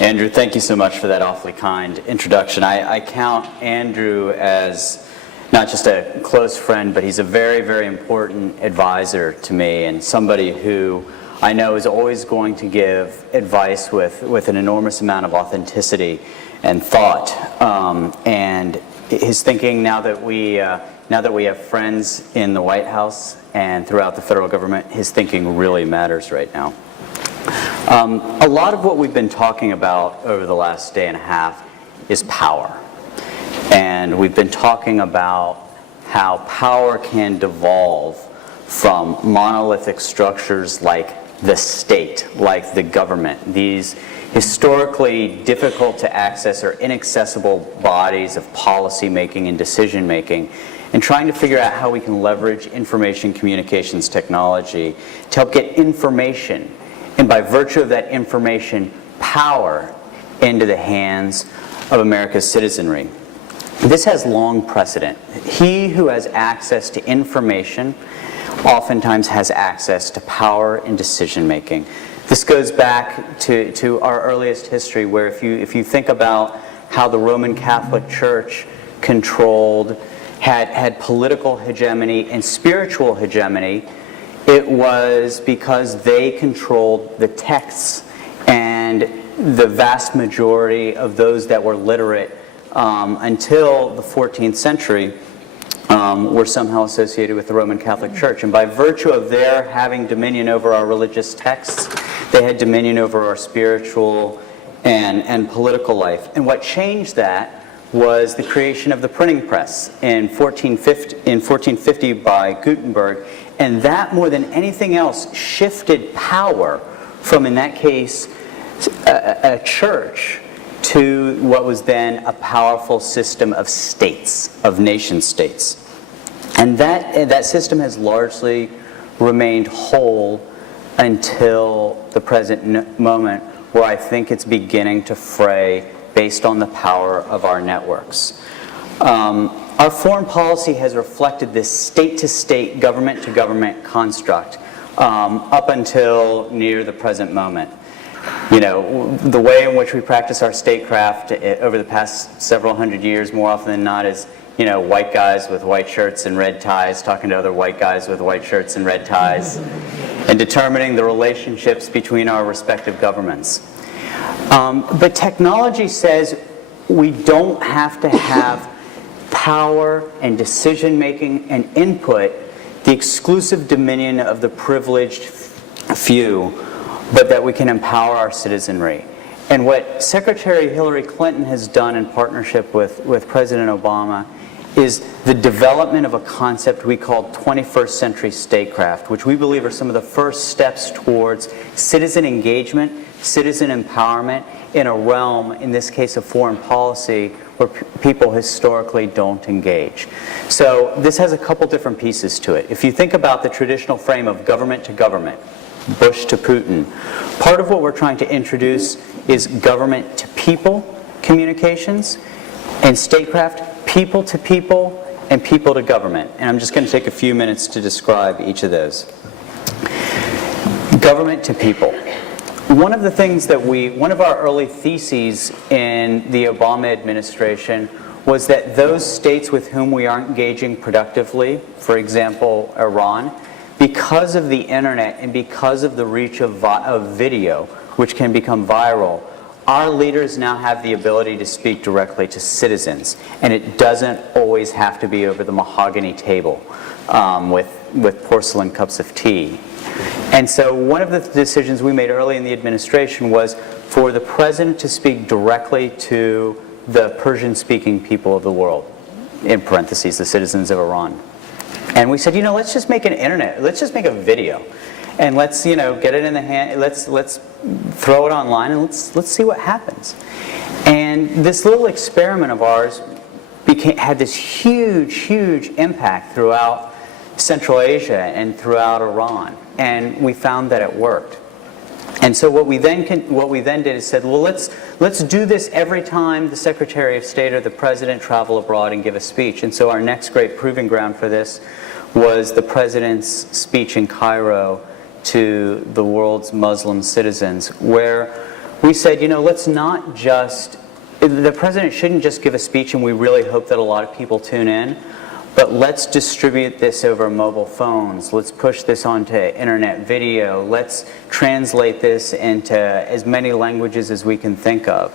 Andrew, thank you so much for that awfully kind introduction. I count Andrew as not just a close friend, but he's a very, very important advisor to me, and somebody who I know is always going to give advice with an enormous amount of authenticity and thought. And his thinking, now that we have friends in the White House and throughout the federal government, his thinking really matters right now. A lot of what we've been talking about over the last day and a half is power. And we've been talking about how power can devolve from monolithic structures like the state, like the government, these historically difficult to access or inaccessible bodies of policy making and decision making, and trying to figure out how we can leverage information communications technology to help get information, and by virtue of that information, power into the hands of America's citizenry. This has long precedent. He who has access to information oftentimes has access to power and decision making. This goes back to our earliest history, where if you think about how the Roman Catholic Church had political hegemony and spiritual hegemony, it was because they controlled the texts, and the vast majority of those that were literate until the 14th century were somehow associated with the Roman Catholic Church. And by virtue of their having dominion over our religious texts, they had dominion over our spiritual and political life. And what changed that was the creation of the printing press in 1450 by Gutenberg. And that, more than anything else, shifted power from, in that case, a church to what was then a powerful system of states, of nation states. And that system has largely remained whole until the present moment, where I think it's beginning to fray based on the power of our networks. Our foreign policy has reflected this state-to-state, government-to-government construct up until near the present moment. You know, the way in which we practice our statecraft over the past several hundred years, more often than not, is, you know, white guys with white shirts and red ties talking to other white guys with white shirts and red ties, and determining the relationships between our respective governments. But technology says we don't have to have power and decision-making and input, the exclusive dominion of the privileged few, but that we can empower our citizenry. And what Secretary Hillary Clinton has done in partnership with President Obama is the development of a concept we call 21st century statecraft, which we believe are some of the first steps towards citizen engagement, citizen empowerment in a realm, in this case of foreign policy, where people historically don't engage. So this has a couple different pieces to it. If you think about the traditional frame of government to government, Bush to Putin, part of what we're trying to introduce is government to people communications, and statecraft, people to people and people to government. And I'm just going to take a few minutes to describe each of those. Government to people. One of the things that one of our early theses in the Obama administration was that those states with whom we aren't engaging productively, for example, Iran, because of the internet and because of the reach of video, which can become viral, our leaders now have the ability to speak directly to citizens. And it doesn't always have to be over the mahogany table with porcelain cups of tea. And so one of the decisions we made early in the administration was for the president to speak directly to the Persian-speaking people of the world, in parentheses, the citizens of Iran. And we said, you know, let's just make an internet, let's just make a video, and let's, you know, get it in the hand, let's throw it online, and let's see what happens. And this little experiment of ours had this huge impact throughout Central Asia and throughout Iran, and we found that it worked. And so what we then did is said, well, let's do this every time the Secretary of State or the President travel abroad and give a speech. And so our next great proving ground for this was the President's speech in Cairo to the world's Muslim citizens, where we said, let's not just, the president shouldn't just give a speech and we really hope that a lot of people tune in, but let's distribute this over mobile phones. Let's push this onto internet video. Let's translate this into as many languages as we can think of.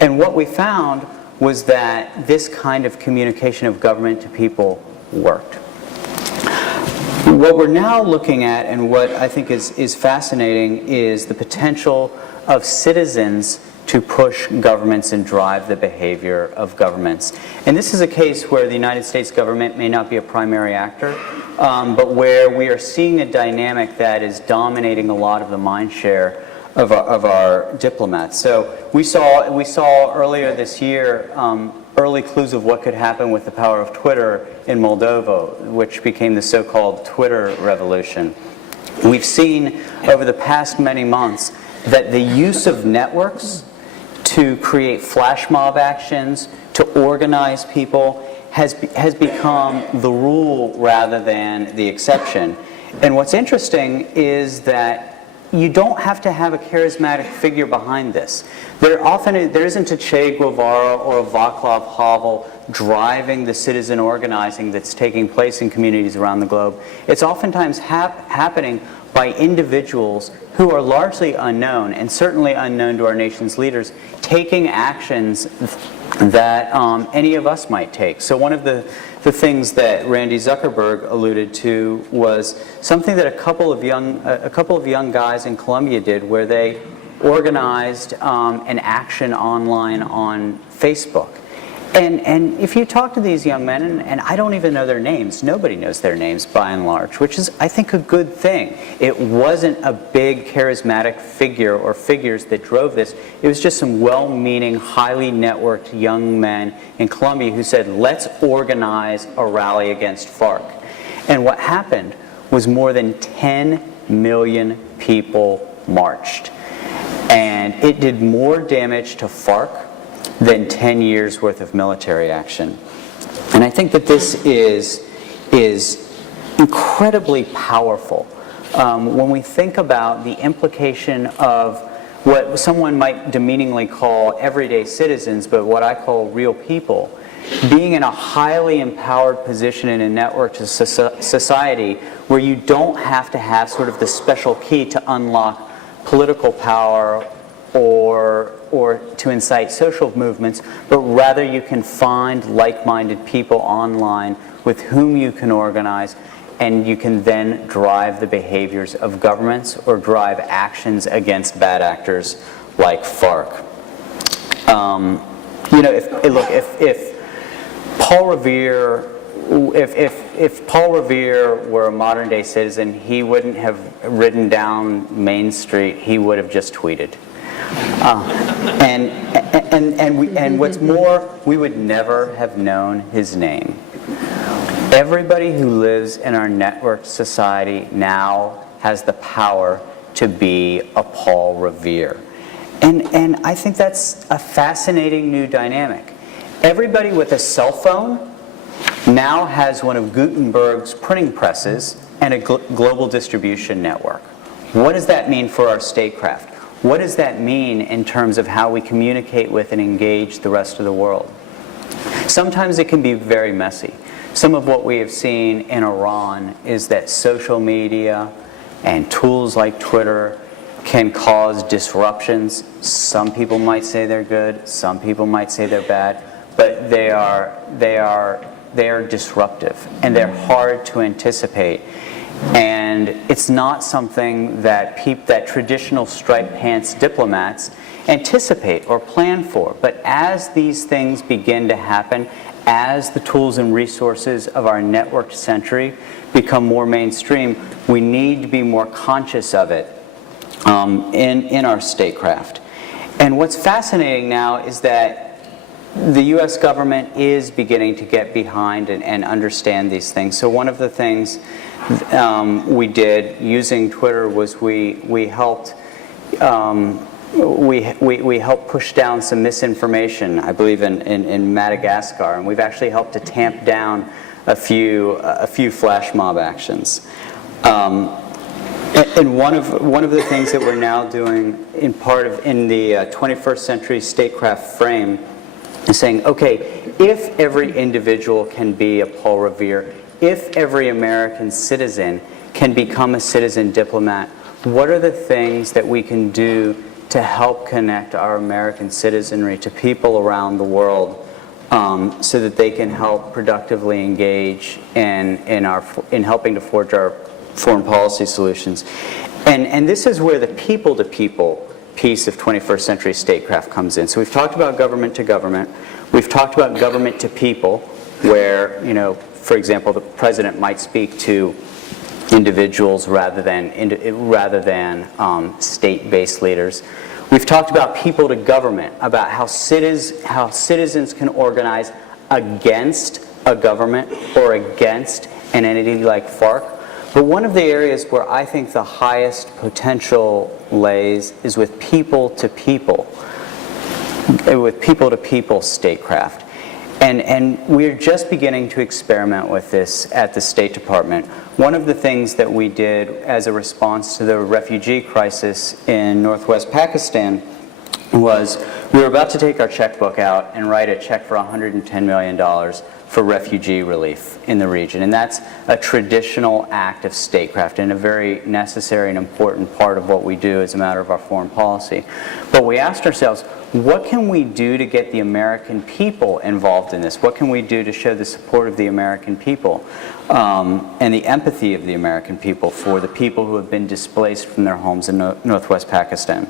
And what we found was that this kind of communication of government to people worked. What we're now looking at, and what I think is fascinating, is the potential of citizens to push governments and drive the behavior of governments. And this is a case where the United States government may not be a primary actor, but where we are seeing a dynamic that is dominating a lot of the mind share of our diplomats. So we saw earlier this year early clues of what could happen with the power of Twitter in Moldova, which became the so-called Twitter revolution. We've seen over the past many months that the use of networks to create flash mob actions, to organize people, has become the rule rather than the exception. And what's interesting is that you don't have to have a charismatic figure behind this. There isn't a Che Guevara or a Václav Havel driving the citizen organizing that's taking place in communities around the globe. It's oftentimes happening by individuals who are largely unknown, and certainly unknown to our nation's leaders, taking actions that any of us might take. So one of the things that Randy Zuckerberg alluded to was something that a couple of young guys in Colombia did, where they organized an action online on Facebook. And if you talk to these young men, and I don't even know their names, nobody knows their names by and large, which is, I think, a good thing. It wasn't a big charismatic figure or figures that drove this. It was just some well-meaning, highly networked young men in Colombia who said, let's organize a rally against FARC. And what happened was more than 10 million people marched. And it did more damage to FARC than 10 years worth of military action. And I think that this is incredibly powerful when we think about the implication of what someone might demeaningly call everyday citizens, but what I call real people, being in a highly empowered position in a network to society where you don't have to have sort of the special key to unlock political power or to incite social movements, but rather you can find like-minded people online with whom you can organize, and you can then drive the behaviors of governments or drive actions against bad actors like FARC. If Paul Revere, if Paul Revere were a modern-day citizen, he wouldn't have ridden down Main Street. He would have just tweeted. And what's more, we would never have known his name. Everybody who lives in our networked society now has the power to be a Paul Revere. And I think that's a fascinating new dynamic. Everybody with a cell phone now has one of Gutenberg's printing presses and a global distribution network. What does that mean for our statecraft? What does that mean in terms of how we communicate with and engage the rest of the world? Sometimes it can be very messy. Some of what we have seen in Iran is that social media and tools like Twitter can cause disruptions. Some people might say they're good, some people might say they're bad, but they are disruptive, and they're hard to anticipate. And it's not something that traditional striped pants diplomats anticipate or plan for. But as these things begin to happen, as the tools and resources of our networked century become more mainstream, we need to be more conscious of it in our statecraft. And what's fascinating now is that the U.S. government is beginning to get behind and understand these things. So one of the things we did using Twitter was we helped push down some misinformation, I believe in Madagascar, and we've actually helped to tamp down a few flash mob actions. And one of the things that we're now doing in the 21st century statecraft frame is saying, okay, if every individual can be a Paul Revere, if every American citizen can become a citizen diplomat, what are the things that we can do to help connect our American citizenry to people around the world so that they can help productively engage in helping to forge our foreign policy solutions. And this is where the people-to-people piece of 21st century statecraft comes in. So we've talked about government to government. We've talked about government to people, where, for example, the president might speak to individuals rather than state-based leaders. We've talked about people to government, about how citizens can organize against a government or against an entity like FARC. But one of the areas where I think the highest potential lays is with people-to-people statecraft. And we're just beginning to experiment with this at the State Department. One of the things that we did as a response to the refugee crisis in northwest Pakistan was we were about to take our checkbook out and write a check for $110 million for refugee relief in the region. And that's a traditional act of statecraft and a very necessary and important part of what we do as a matter of our foreign policy. But we asked ourselves, what can we do to get the American people involved in this? What can we do to show the support of the American people and the empathy of the American people for the people who have been displaced from their homes in northwest Pakistan?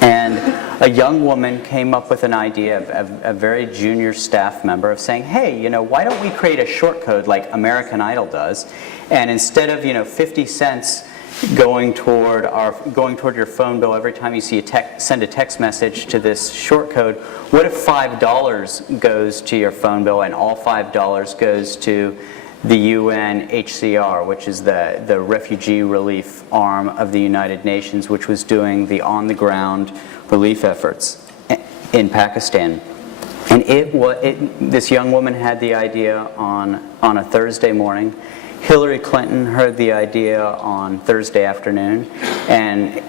And a young woman came up with an idea, a very junior staff member, of saying, hey, why don't we create a short code like American Idol does, and instead of 50 cents going toward your phone bill every time you send a text message to this short code, what if $5 goes to your phone bill and all $5 goes to the UNHCR, which is the refugee relief arm of the United Nations, which was doing the on-the-ground relief efforts in Pakistan. And this young woman had the idea on a Thursday morning. Hillary Clinton heard the idea on Thursday afternoon, and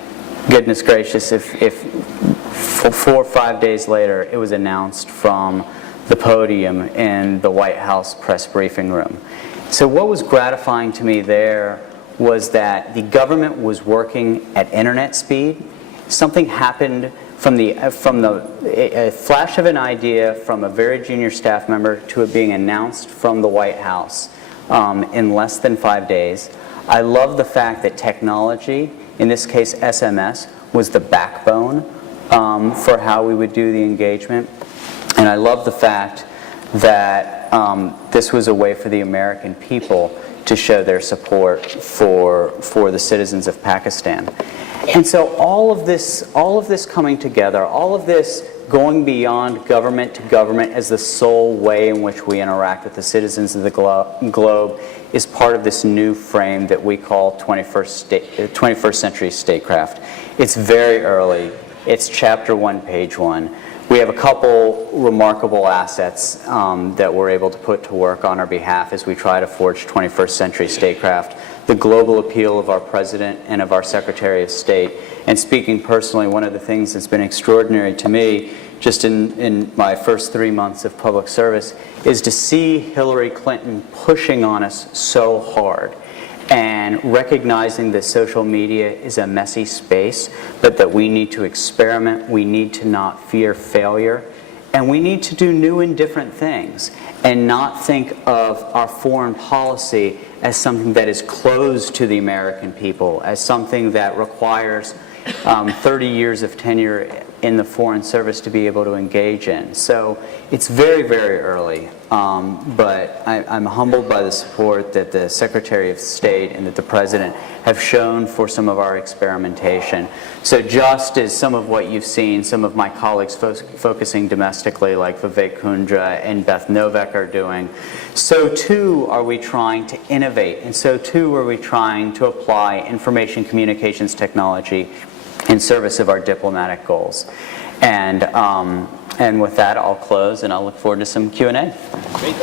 goodness gracious, if 4 or 5 days later it was announced from the podium in the White House press briefing room. So what was gratifying to me there was that the government was working at internet speed. Something happened from a flash of an idea from a very junior staff member to it being announced from the White House in less than 5 days. I love the fact that technology, in this case SMS, was the backbone for how we would do the engagement. And I love the fact that this was a way for the American people to show their support for the citizens of Pakistan. And so all of this coming together, all of this going beyond government to government as the sole way in which we interact with the citizens of the globe is part of this new frame that we call 21st century statecraft. It's very early. It's chapter 1, page 1. We have a couple remarkable assets that we're able to put to work on our behalf as we try to forge 21st century statecraft. The global appeal of our President and of our Secretary of State. And speaking personally, one of the things that's been extraordinary to me just in my first 3 months of public service is to see Hillary Clinton pushing on us so hard and recognizing that social media is a messy space, but that we need to experiment, we need to not fear failure, and we need to do new and different things and not think of our foreign policy as something that is closed to the American people, as something that requires 30 years of tenure in the Foreign Service to be able to engage in. So it's very, very early, but I'm humbled by the support that the Secretary of State and that the President have shown for some of our experimentation. So just as some of what you've seen, some of my colleagues focusing domestically like Vivek Kundra and Beth Novak are doing, so too are we trying to innovate, and so too are we trying to apply information communications technology in service of our diplomatic goals. And with that, I'll close, and I'll look forward to some Q&A. Great.